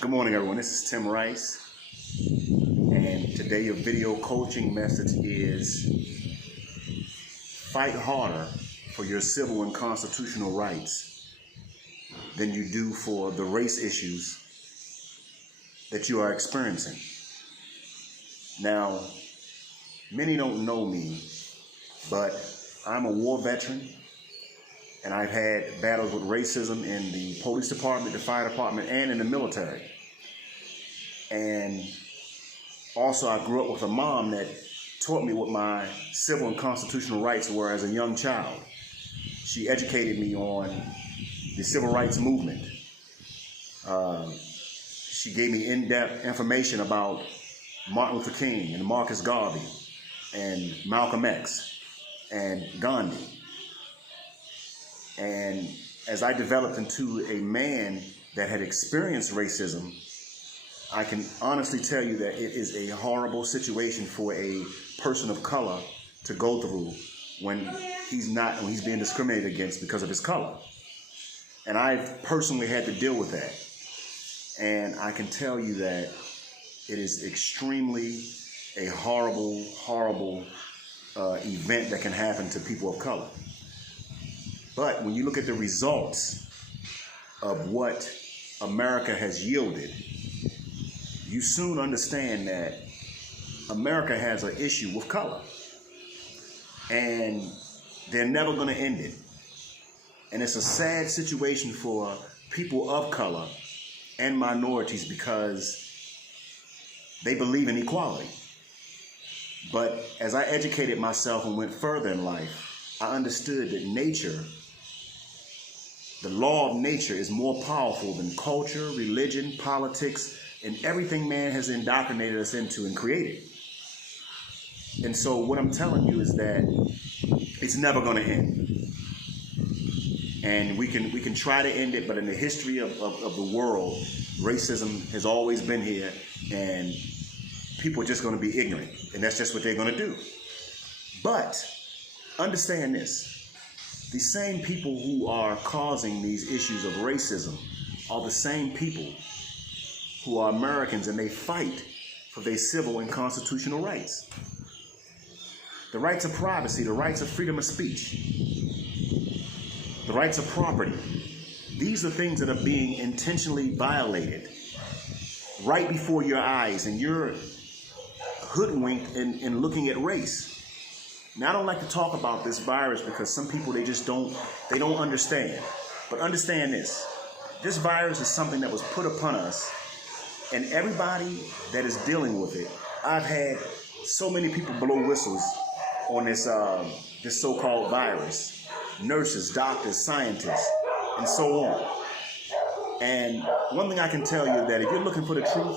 Good morning, everyone. This is Tim Rice, and today your video coaching message is fight harder for your civil and constitutional rights than you do for the race issues that you are experiencing. Now, many don't know me, but I'm a war veteran, and I've had battles with racism in the police department, the fire department, and in the military. And also I grew up with a mom that taught me what my civil and constitutional rights were as a young child. She educated me on the civil rights movement. She gave me in-depth information about Martin Luther King and Marcus Garvey and Malcolm X and Gandhi. And as I developed into a man that had experienced racism, I can honestly tell you that it is a horrible situation for a person of color to go through when he's being discriminated against because of his color. And I've personally had to deal with that. And I can tell you that it is extremely a horrible, horrible event that can happen to people of color. But when you look at the results of what America has yielded, you soon understand that America has an issue with color. And they're never going to end it. And it's a sad situation for people of color and minorities because they believe in equality. But as I educated myself and went further in life, I understood that nature, the law of nature, is more powerful than culture, religion, politics, and everything man has indoctrinated us into and created. And so what I'm telling you is that it's never going to end. And we can try to end it, but in the history of the world, racism has always been here, and people are just going to be ignorant, and that's just what they're going to do. But understand this: the same people who are causing these issues of racism are the same people who are Americans, and they fight for their civil and constitutional rights. The rights of privacy, the rights of freedom of speech, the rights of property. These are things that are being intentionally violated right before your eyes, and you're hoodwinked in looking at race. Now, I don't like to talk about this virus because some people, they don't understand. But understand this: this virus is something that was put upon us, and everybody that is dealing with it, I've had so many people blow whistles on this so-called virus. Nurses, doctors, scientists, and so on. And one thing I can tell you is that if you're looking for the truth,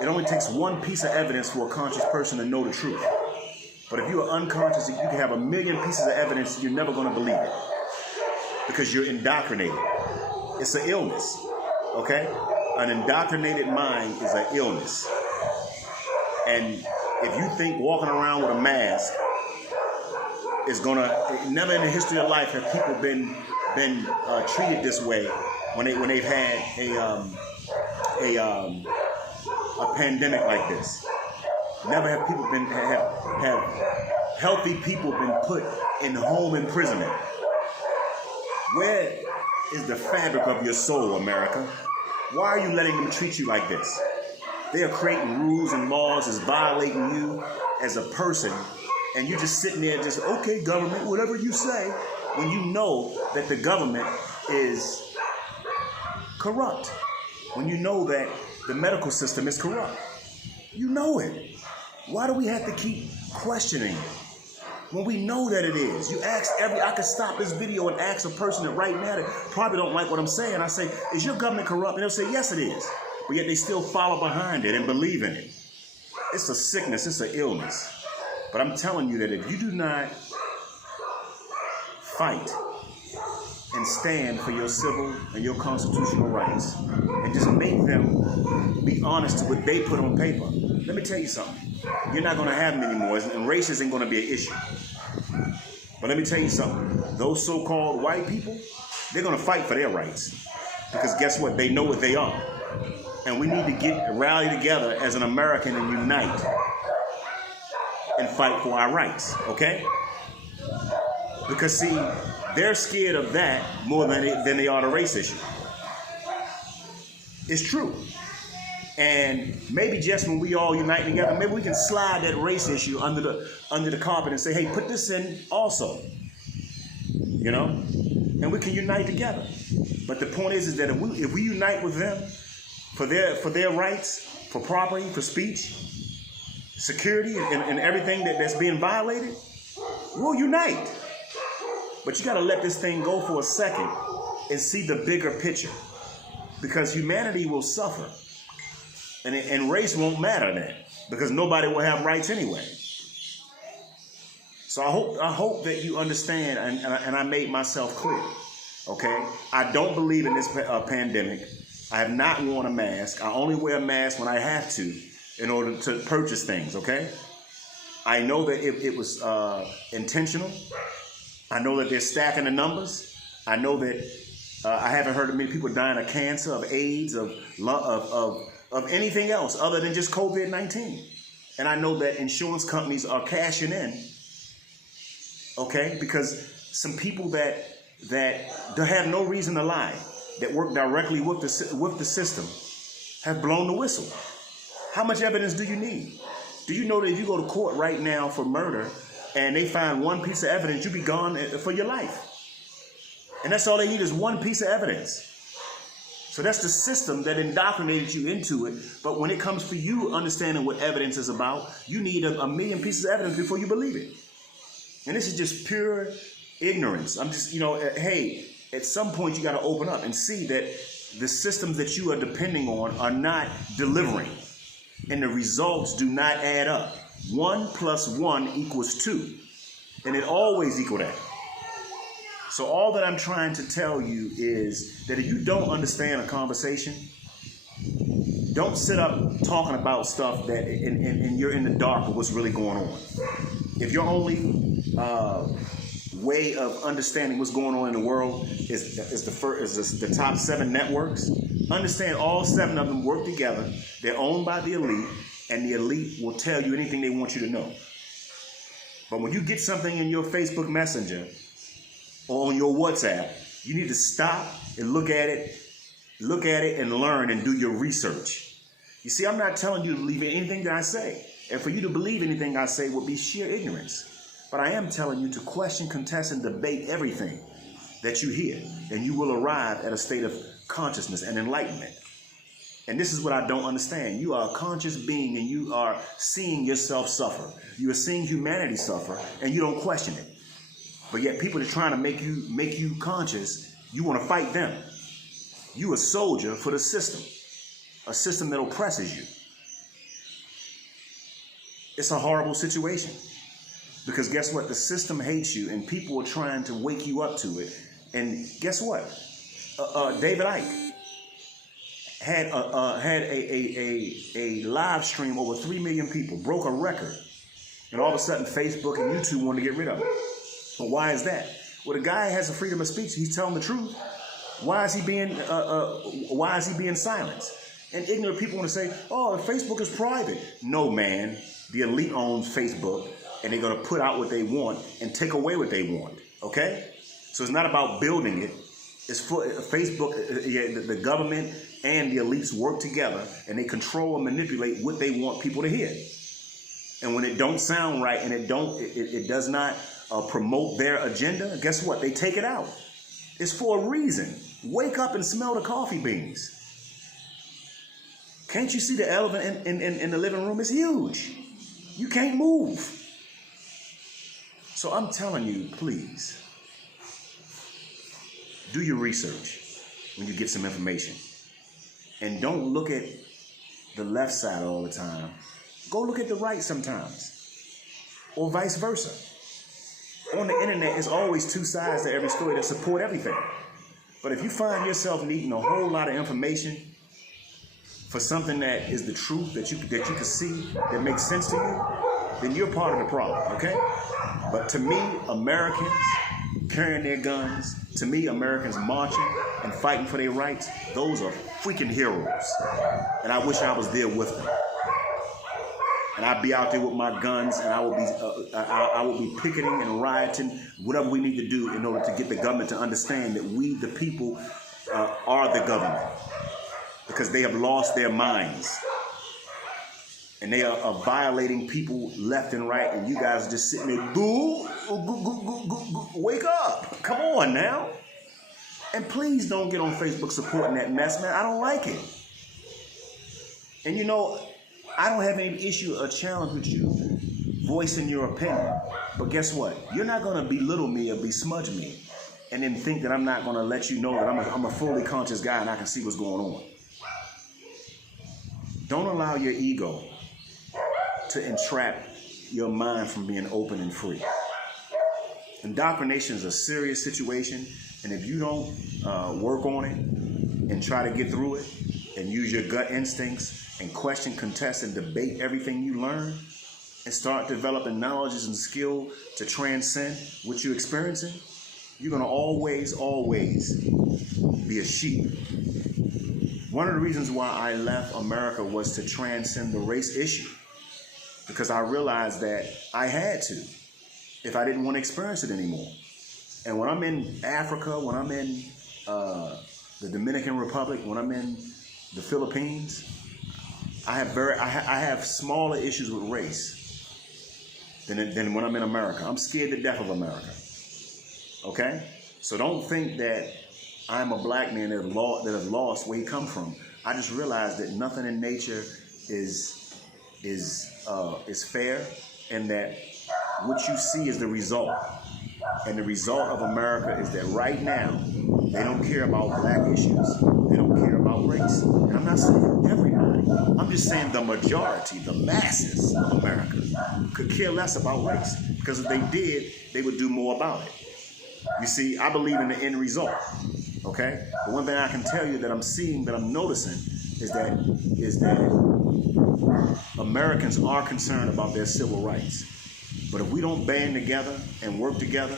it only takes one piece of evidence for a conscious person to know the truth. But if you are unconscious, you can have 1,000,000 pieces of evidence, you're never going to believe it because you're indoctrinated. It's an illness, okay? An indoctrinated mind is an illness. And if you think walking around with a mask is never in the history of life have people been treated this way when they've had a pandemic like this. Never have people have healthy people been put in home imprisonment. Where is the fabric of your soul, America? Why are you letting them treat you like this? They are creating rules and laws that's violating you as a person, and you're just sitting there just, okay, government, whatever you say, when you know that the government is corrupt, when you know that the medical system is corrupt. You know it. Why do we have to keep questioning it when we know that it is? I could stop this video and ask a person that right now that probably don't like what I'm saying. I say, is your government corrupt? And they'll say, yes, it is. But yet they still follow behind it and believe in it. It's a sickness. It's an illness. But I'm telling you that if you do not fight and stand for your civil and your constitutional rights and just make them be honest to what they put on paper, let me tell you something. You're not going to have them anymore, and race isn't going to be an issue. But let me tell you something. Those so-called white people, they're going to fight for their rights. Because guess what? They know what they are. And we need to rally together as an American and unite and fight for our rights, okay? Because see, they're scared of that more than they are the race issue. It's true. And maybe just when we all unite together, maybe we can slide that race issue under the carpet and say, hey, put this in also. You know? And we can unite together. But the point is that if we unite with them for their rights, for property, for speech, security, and everything that's being violated, we'll unite. But you got to let this thing go for a second and see the bigger picture. Because humanity will suffer. And race won't matter then, because nobody will have rights anyway. So I hope that you understand, and I made myself clear. Okay, I don't believe in this pandemic. I have not worn a mask. I only wear a mask when I have to, in order to purchase things. Okay, I know that it was intentional. I know that they're stacking the numbers. I know that I haven't heard of many people dying of cancer, of AIDS, of anything else other than just COVID-19. And I know that insurance companies are cashing in, okay? Because some people that have no reason to lie, that work directly with the system, have blown the whistle. How much evidence do you need? Do you know that if you go to court right now for murder and they find one piece of evidence, you'll be gone for your life? And that's all they need is one piece of evidence. So that's the system that indoctrinated you into it. But when it comes to you understanding what evidence is about, you need a million pieces of evidence before you believe it. And this is just pure ignorance. I'm just, hey, at some point you got to open up and see that the systems that you are depending on are not delivering. And the results do not add up. 1 + 1 = 2. And it always equals that. So all that I'm trying to tell you is that if you don't understand a conversation, don't sit up talking about stuff that and you're in the dark of what's really going on. If your only way of understanding what's going on in the world is the top 7 networks, understand all 7 of them work together. They're owned by the elite, and the elite will tell you anything they want you to know. But when you get something in your Facebook Messenger or on your WhatsApp, you need to stop and look at it and learn and do your research. You see, I'm not telling you to believe anything that I say. And for you to believe anything I say would be sheer ignorance. But I am telling you to question, contest, and debate everything that you hear. And you will arrive at a state of consciousness and enlightenment. And this is what I don't understand. You are a conscious being and you are seeing yourself suffer. You are seeing humanity suffer and you don't question it. But yet people are trying to make you conscious. You want to fight them. You a soldier for the system. A system that oppresses you. It's a horrible situation. Because guess what? The system hates you and people are trying to wake you up to it. And guess what? David Icke had a live stream over 3 million people, broke a record. And all of a sudden Facebook and YouTube wanted to get rid of it. But why is that? Well, the guy has a freedom of speech. He's telling the truth. Why is he being silenced? And ignorant people want to say, oh, Facebook is private. No, man. The elite owns Facebook, and they're going to put out what they want and take away what they want. Okay? So it's not about building it. It's for Facebook, the government and the elites work together, and they control and manipulate what they want people to hear. And when it don't sound right and it does not promote their agenda, guess what? They take it out. It's for a reason. Wake up and smell the coffee beans. Can't you see the elephant in the living room? It's huge. You can't move. So I'm telling you, please, do your research when you get some information. And don't look at the left side all the time. Go look at the right sometimes. Or vice versa. On the internet, there's always 2 sides to every story that support everything. But if you find yourself needing a whole lot of information for something that is the truth that you can see, that makes sense to you, then you're part of the problem, okay? But to me, Americans carrying their guns, to me, Americans marching, and fighting for their rights, those are freaking heroes. And I wish I was there with them. And I'd be out there with my guns, and I would be picketing and rioting, whatever we need to do in order to get the government to understand that we, the people, are the government, because they have lost their minds. And they are violating people left and right, and you guys are just sitting there, wake up, come on now. And please don't get on Facebook supporting that mess, man. I don't like it. And you know, I don't have any issue or challenge with you voicing your opinion. But guess what? You're not going to belittle me or besmudge me and then think that I'm not going to let you know that I'm a fully conscious guy and I can see what's going on. Don't allow your ego to entrap your mind from being open and free. Indoctrination is a serious situation, and if you don't work on it and try to get through it and use your gut instincts and question, contest, and debate everything you learn and start developing knowledge and skill to transcend what you're experiencing, you're going to always be a sheep. One of the reasons why I left America was to transcend the race issue, because I realized that I had to if I didn't want to experience it anymore. And when I'm in Africa, when I'm in the Dominican Republic, when I'm in the Philippines, I have smaller issues with race than when I'm in America. I'm scared to death of America. Okay? So don't think that I'm a black man that has lost where he come from. I just realized that nothing in nature is fair, and that what you see is the result. And the result of America is that right now, they don't care about black issues. They don't care about race. And I'm not saying everybody. I'm just saying the majority, the masses of America could care less about race. Because if they did, they would do more about it. You see, I believe in the end result. Okay? But one thing I can tell you that I'm seeing, that I'm noticing, is that Americans are concerned about their civil rights. But if we don't band together and work together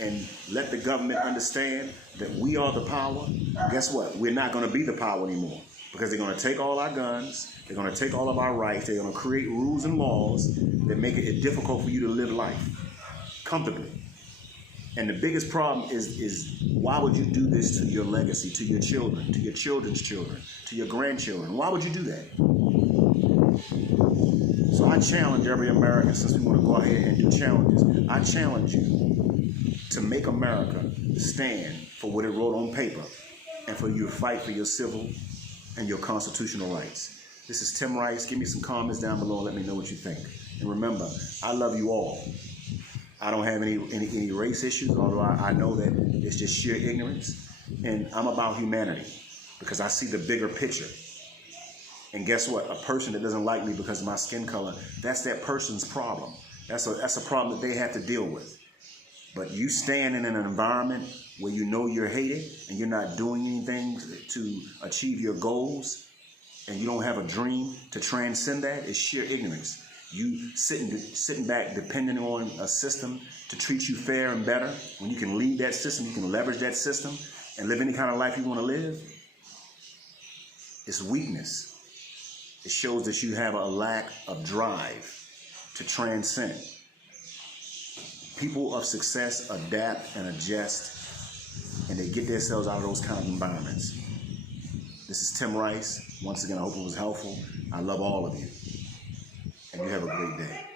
and let the government understand that we are the power, guess what? We're not going to be the power anymore, because they're going to take all our guns, they're going to take all of our rights, they're going to create rules and laws that make it difficult for you to live life comfortably. And the biggest problem is why would you do this to your legacy, to your children, to your children's children, to your grandchildren? Why would you do that? So I challenge every American, since we want to go ahead and do challenges, I challenge you to make America stand for what it wrote on paper, and for you to fight for your civil and your constitutional rights. This is Tim Rice. Give me some comments down below and let me know what you think. And remember, I love you all. I don't have any race issues, although I know that it's just sheer ignorance. And I'm about humanity, because I see the bigger picture. And guess what? A person that doesn't like me because of my skin color, that's that person's problem. That's a problem that they have to deal with. But you stand in an environment where you know you're hated and you're not doing anything to achieve your goals, and you don't have a dream to transcend that, is sheer ignorance. You sitting back depending on a system to treat you fair and better, when you can lead that system, you can leverage that system and live any kind of life you want to live, it's weakness. It shows that you have a lack of drive to transcend. People of success adapt and adjust, and they get themselves out of those kind of environments. This is Tim Rice. Once again, I hope it was helpful. I love all of you, and you have a great day.